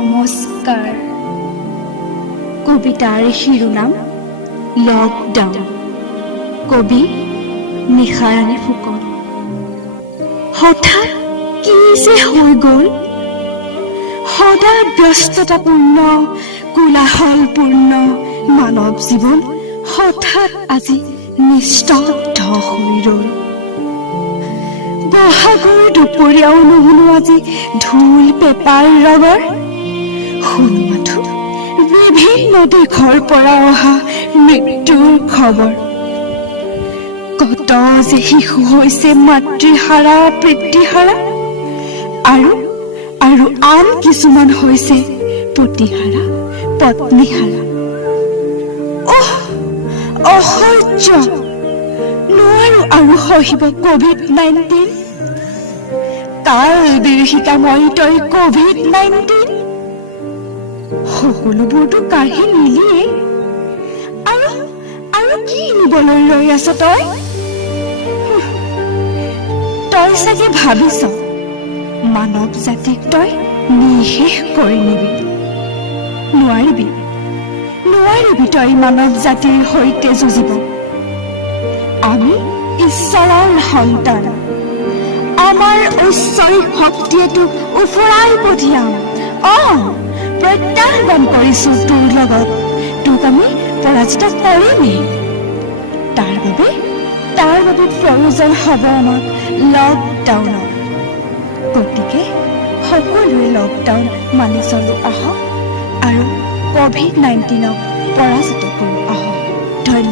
নমস্কাৰ। কবিতাৰ শিৰোনাম লকডাউন। কবি নিশাৰাণী ফুকন। হঠাৎ কি যে হৈ গ'ল, সদায় ব্যস্ততাপূৰ্ণ কোলাহলপূৰ্ণ মানৱ জীৱন হঠাৎ আজি নিস্তব্ধ হৈ ৰ'ল। বহাগৰ দুপৰীয়াও নুশুনো আজি ঢোল পেপাৰ ৰগৰ, শুনো মাথো বিভিন্ন দেশৰ পৰা অহা মৃত্যুৰ খবৰ। কত যে শিশু হৈছে মাতৃহাৰা পিতৃহাৰা, আৰু আৰু আন কিছুমান হৈছে পতিহাৰা পত্নীহাৰা। অসহ্য, নোৱাৰো আৰু সহিব COVID-19। কাল বিৰহিতাময় তই COVID-19। সকলোবোৰতো কাঢ়ি নিলিয়ে, আৰু আৰু কি নিবলৈ ৰৈ আছ তই? তই চাগে ভাবিছ মানৱ জাতিক তই নিঃশেষ কৰি নিবি। নোৱাৰিবি নোৱাৰিবি তই মানৱ জাতিৰ সৈতে যুঁজিব। আমি ঈশ্বৰৰ সন্তান, আমাৰ ঐশ্বৰিক শক্তিয়ে তোক উফৰাই পঠিয়াম। প্ৰত্যাহ্বান কৰিছো তোৰ লগত, তোক আমি পৰাজিত কৰিমেই। তাৰ বাবে প্ৰয়োজন হ'ব আমাক লকডাউনৰ। গতিকে সকলোৱে লকডাউন মানি চলো আহক আৰু COVID-19ক পৰাজিত কৰোঁ আহক। ধন্যবাদ।